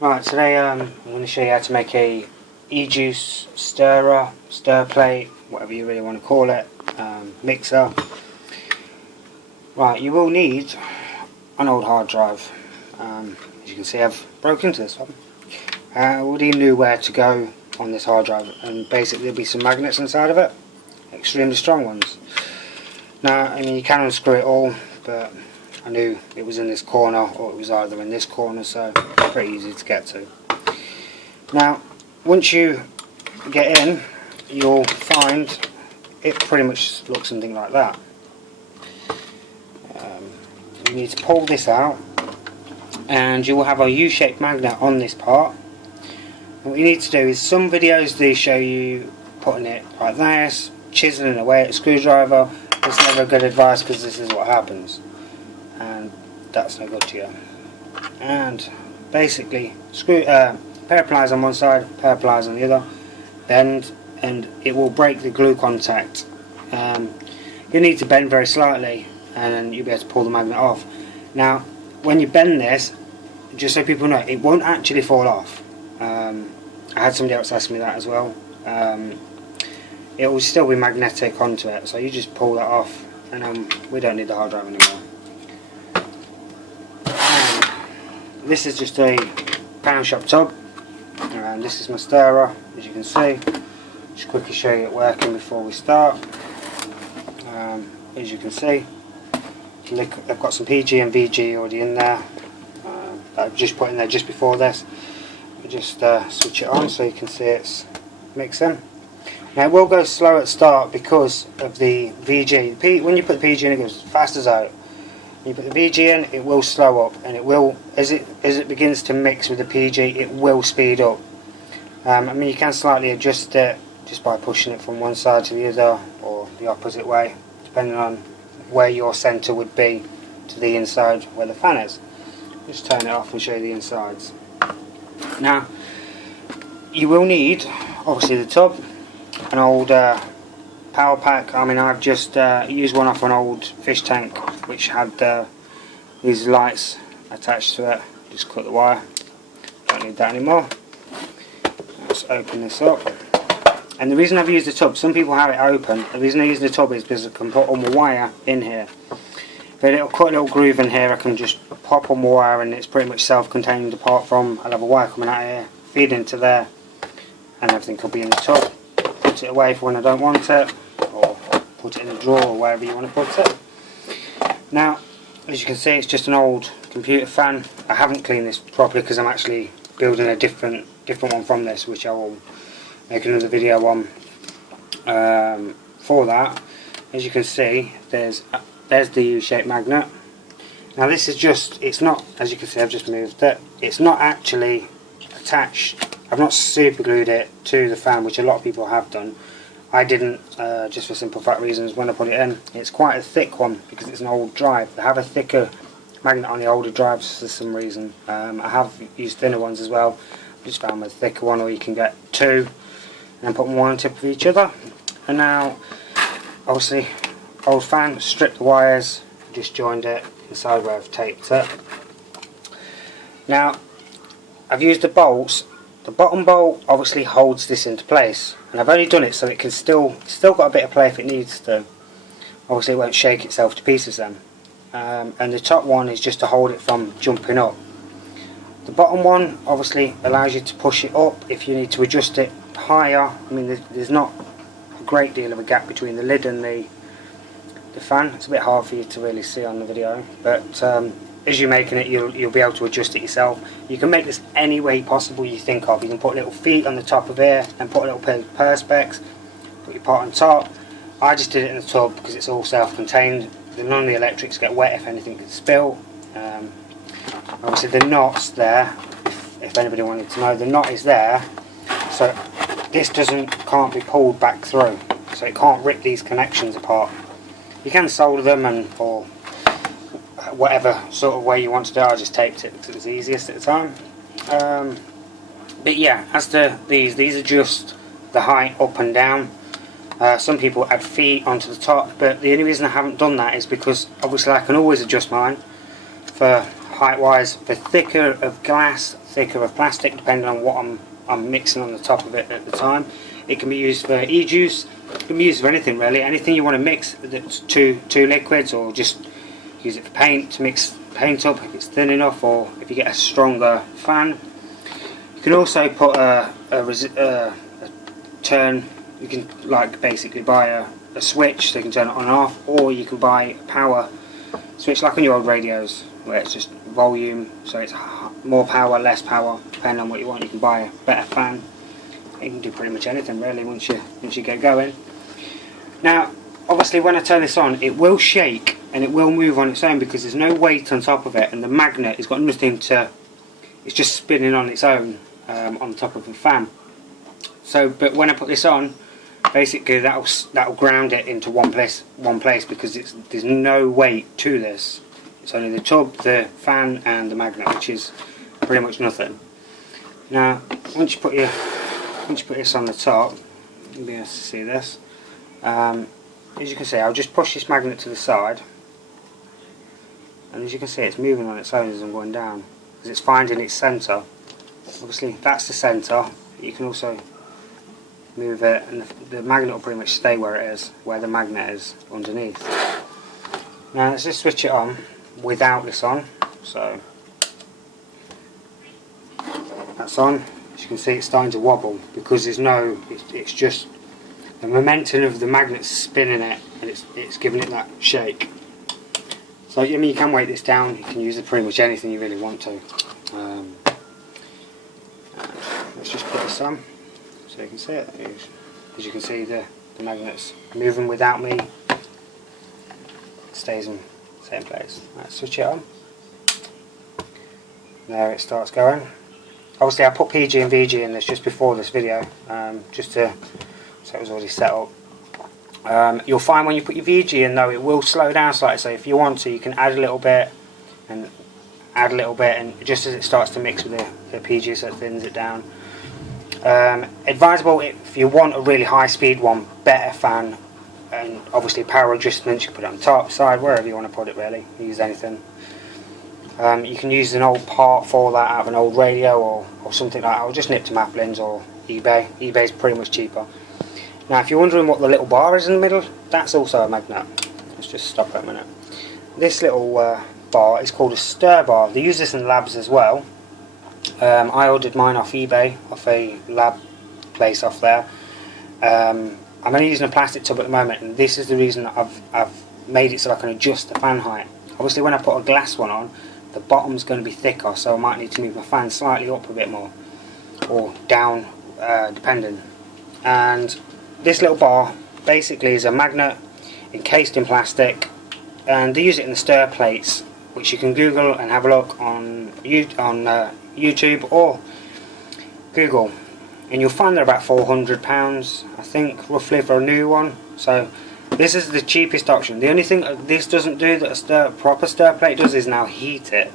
Right, today I'm going to show you how to make a e-juice stirrer, stir plate, whatever you really want to call it, mixer. Right, you will need an old hard drive. As you can see, I've broken into this one. I already knew where to go on this hard drive, and basically there'll be some magnets inside of it, extremely strong ones. Now, I mean, you can unscrew it all, but I knew it was in this corner, or it was either in this corner, so pretty easy to get to. Now, once you get in, you'll find it pretty much looks something like that. You need to pull this out, and you will have a U-shaped magnet on this part. And what you need to do is, some videos do show you putting it like this, chiseling away at a screwdriver. It's never good advice, because this is what happens, and that's no good to you. And basically, pair of pliers on one side, pair of pliers on the other, bend, and it will break the glue contact. You need to bend very slightly, and then you'll be able to pull the magnet off. Now, when you bend this, just so people know, it won't actually fall off. I had somebody else ask me that as well. It will still be magnetic onto it, so you just pull that off, and we don't need the hard drive anymore. This is just a pound shop tub, and this is my stirrer, as you can see. Just quickly show you it working before we start. As you can see, I've got some PG and VG already in there. I've just put in there just before this. We just switch it on so you can see it's mixing. Now, it will go slow at start because of the VG. When you put the PG in, it goes fast as out. When you put the VG in, it will slow up, and it will, as it begins to mix with the PG, it will speed up. I mean, you can slightly adjust it just by pushing it from one side to the other, or the opposite way, depending on where your centre would be to the inside where the fan is. Just turn it off and show you the insides. Now, you will need, obviously, the tub, an old power pack. I mean, I've just used one off an old fish tank which had these lights attached to it. Just cut the wire, don't need that anymore. Let's open this up. And the reason I've used the tub, some people have it open, the reason I use the tub is because I can put all my wire in here. But it'll cut a little groove in here, I can just pop on my wire, and it's pretty much self-contained, apart from I'll have a wire coming out here, feed into there, and everything could be in the tub. Put it away for when I don't want it, or put it in the drawer, or wherever you want to put it. Now, as you can see, it's just an old computer fan. I haven't cleaned this properly because I'm actually building a different one from this, which I will make another video on for that. As you can see, there's the U-shaped magnet. Now, this is just, it's not, as you can see, I've just moved it, it's not actually attached. I've not super glued it to the fan, which a lot of people have done. I didn't, just for simple fact reasons. When I put it in, it's quite a thick one because it's an old drive. They have a thicker magnet on the older drives for some reason. I have used thinner ones as well. I just found a thicker one, or you can get two and then put them one on top of each other. And now, obviously, old fan, stripped the wires, just joined it inside where I've taped it. Now, I've used the bolts. The bottom bolt obviously holds this into place, and I've only done it so it can still got a bit of play if it needs to. Obviously, it won't shake itself to pieces then. And the top one is just to hold it from jumping up. The bottom one obviously allows you to push it up if you need to adjust it higher. I mean, there's not a great deal of a gap between the lid and the fan. It's a bit hard for you to really see on the video, but as you're making it, you'll be able to adjust it yourself. You can make this any way possible you think of. You can put little feet on the top of here, and put a little perspex, put your pot on top. I just did it in the tub because it's all self-contained. None of the electrics get wet if anything gets spilled. Obviously, the knot's there. If anybody wanted to know, the knot is there, so this can't be pulled back through, so it can't rip these connections apart. You can solder them or whatever sort of way you want to do. I just taped it because it was easiest at the time. But yeah, as to these adjust the height up and down. Some people add feet onto the top, but the only reason I haven't done that is because obviously I can always adjust mine for height wise, for thicker of glass, thicker of plastic, depending on what I'm mixing on the top of it at the time. It can be used for e-juice, it can be used for anything really, anything you want to mix that's two liquids, or just use it for paint, to mix paint up if it's thin enough, or if you get a stronger fan. You can also put a turn, you can like basically buy a switch so you can turn it on and off, or you can buy a power switch like on your old radios where it's just volume, so it's more power, less power, depending on what you want. You can buy a better fan. You can do pretty much anything really once you get going. Now obviously when I turn this on, it will shake and it will move on its own because there's no weight on top of it, and the magnet has got nothing to, it's just spinning on its own on top of the fan. So but when I put this on, basically that'll ground it into one place because there's no weight to this. It's only the tub, the fan and the magnet, which is pretty much nothing. Now once you put this on the top, you'll be able to see this. As you can see, I'll just push this magnet to the side, and as you can see it's moving on its own as I'm going down, because it's finding its centre. Obviously that's the centre. You can also move it and the magnet will pretty much stay where it is, where the magnet is underneath. Now let's just switch it on without this on. So that's on. As you can see it's starting to wobble because there's no, it's just the momentum of the magnet spinning it, and it's giving it that shake. So I mean, you can weight this down, you can use it pretty much anything you really want to. Let's just put this on so you can see it. As you can see the magnet's moving without me, it stays in the same place. Let's switch it on. There it starts going. Obviously I put PG and VG in this just before this video, just to, so it was already set up. You'll find when you put your VG in though, it will slow down slightly, so if you want to you can add a little bit and add a little bit, and just as it starts to mix with the PG, so it thins it down. Advisable if you want a really high speed one, better fan, and obviously power adjustments, you can put it on top, side, wherever you want to put it really, use anything. You can use an old part for that out of an old radio or something like that, or just nip to Maplins or eBay. eBay's pretty much cheaper. Now if you're wondering what the little bar is in the middle, that's also a magnet. Let's just stop for a minute. This little bar is called a stir bar. They use this in labs as well. I ordered mine off eBay, off a lab place off there. I'm only using a plastic tub at the moment, and this is the reason that I've made it so I can adjust the fan height. Obviously when I put a glass one on, the bottom's going to be thicker, so I might need to move my fan slightly up a bit more, or down, depending. And this little bar basically is a magnet encased in plastic, and they use it in the stir plates, which you can Google and have a look on YouTube or Google, and you'll find they're about £400 I think roughly for a new one. So this is the cheapest option. The only thing this doesn't do that a proper stir plate does is now heat it.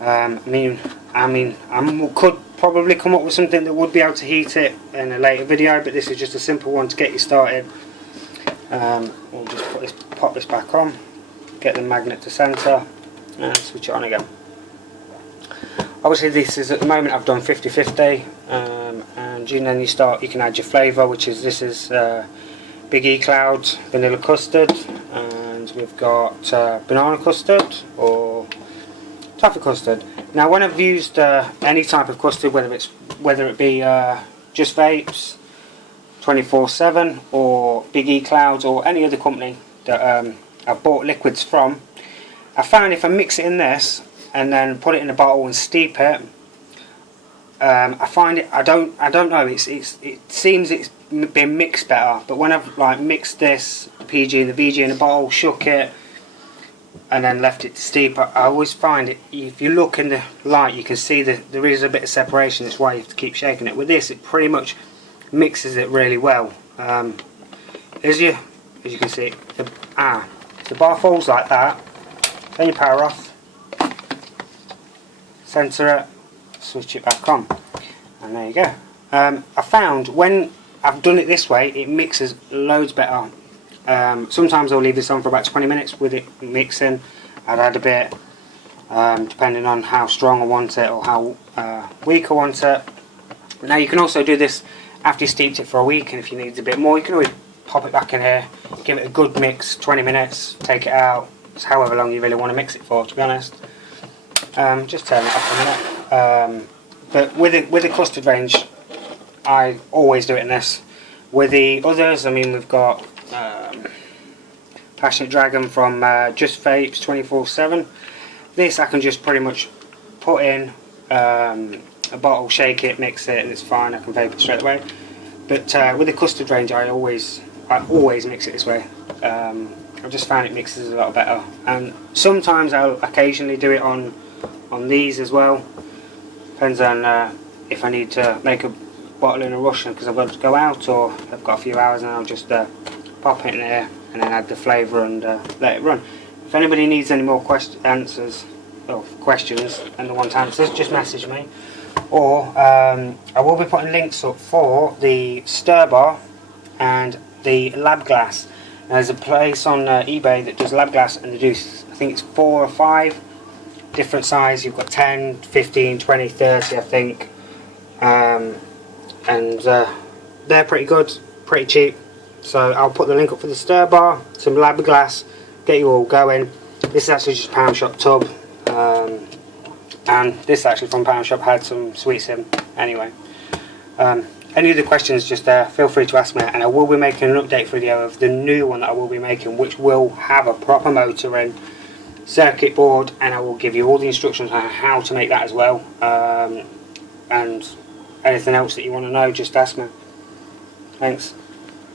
I mean I could probably come up with something that would be able to heat it in a later video, but this is just a simple one to get you started. We'll just pop this back on, get the magnet to centre, and switch it on again. Obviously this is, at the moment I've done 50-50, and then you can add your flavour, which is, this is Big E Cloud vanilla custard, and we've got banana custard or toffee custard. Now when I've used any type of custard, whether it be Just Vapes, 24/7 or Big E Clouds or any other company that I've bought liquids from, I found if I mix it in this and then put it in a bottle and steep it, I find it, I don't know, it seems it's been mixed better, but when I've like mixed this, the PG and the VG in a bottle, shook it and then left it to steep, I always find it, if you look in the light you can see that there is a bit of separation. That's why you have to keep shaking it. With this it pretty much mixes it really well. As you can see, the bar falls like that, then you power off, centre it, switch it back on, and there you go. I found when I've done it this way it mixes loads better. Sometimes I'll leave this on for about 20 minutes with it mixing. I'd add a bit depending on how strong I want it or how weak I want it. Now you can also do this after you steeped it for a week, and if you need a bit more you can always pop it back in here, give it a good mix, 20 minutes, take it out. It's however long you really want to mix it for, to be honest. Just turn it off a minute. But with the custard range, I always do it in this. With the others, I mean, we've got Passionate Dragon from Just Vapes 24/7. This I can just pretty much put in a bottle, shake it, mix it, and it's fine. I can vape it straight away. But with the custard range, I always mix it this way. I've just found it mixes a lot better. And sometimes I'll occasionally do it on these as well. Depends on if I need to make a bottle in a rush because I've got to go out, or I've got a few hours, and I'll just pop it in there and then add the flavour and let it run. If anybody needs any more questions and they want answers, just message me. Or I will be putting links up for the Stir Bar and the Lab Glass. Now, there's a place on eBay that does Lab Glass, and they do, I think it's 4 or 5 different size. You've got 10, 15, 20, 30 I think. And they're pretty good, pretty cheap. So I'll put the link up for the Stir Bar, some Lab Glass, get you all going. This is actually just Pound Shop tub, and this actually from Pound Shop had some sweets in. Anyway, any other questions, just feel free to ask me, and I will be making an update video of the new one that I will be making, which will have a proper motor in, circuit board, and I will give you all the instructions on how to make that as well. And anything else that you want to know, just ask me. Thanks.